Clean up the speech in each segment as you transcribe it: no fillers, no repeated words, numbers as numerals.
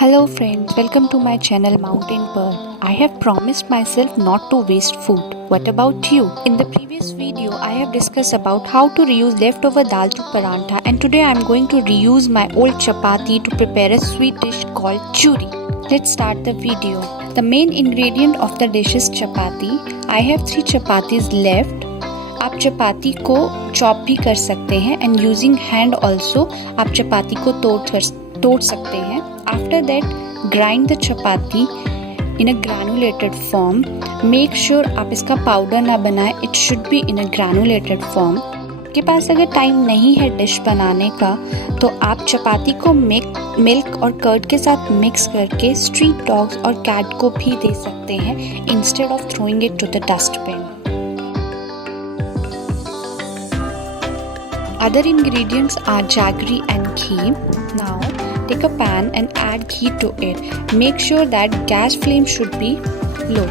Hello friends, welcome to my channel MountainBird. I have promised myself not to waste food. What about you? In the previous video, I have discussed about how to reuse leftover dal to parantha, and today I am going to reuse my old chapati to prepare a sweet dish called churi. Let's start the video. The main ingredient of the dish is chapati. I have 3 chapatis left. आप चपाती को chop भी कर सकते हैं and using hand also आप चपाती को तोड़ सकते हैं. After that grind the chapati in a granulated form. Make sure आप इसका पाउडर ना बनाएं. It should be in a granulated form. आपके पास अगर टाइम नहीं है डिश बनाने का तो आप चपाती को मिल्क और कर्ड के साथ मिक्स करके स्ट्रीट डॉग्स और कैट को भी दे सकते हैं instead of throwing it to the dustbin. Other ingredients are jaggery and ghee. Now take a pan and add ghee to it. Make sure that gas flame should be low.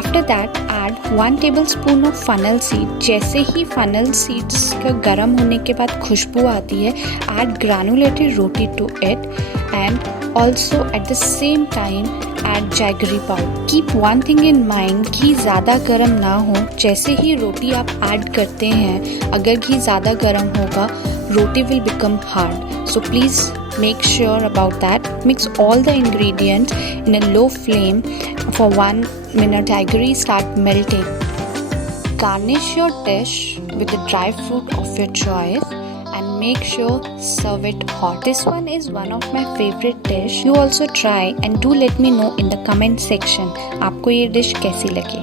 After that add 1 tablespoon of funnel seed. जैसे ही funnel seeds का गर्म होने के बाद खुशबू आती है, add granulated roti to it and also at the same time add jaggery powder. Keep one thing in mind, घी ज़्यादा गर्म ना हो. जैसे ही रोटी आप ऐड करते हैं, अगर घी ज़्यादा गर्म होगा, रोटी will become hard. So please make sure about that. Mix all the ingredients in a low flame for 1 minute. Jaggery start melting. Garnish your dish with the dry fruit of your choice. And make sure serve it hot. This one is one of my favorite dish. You also try and do let me know in the comment section आपको ये dish कैसी लगी.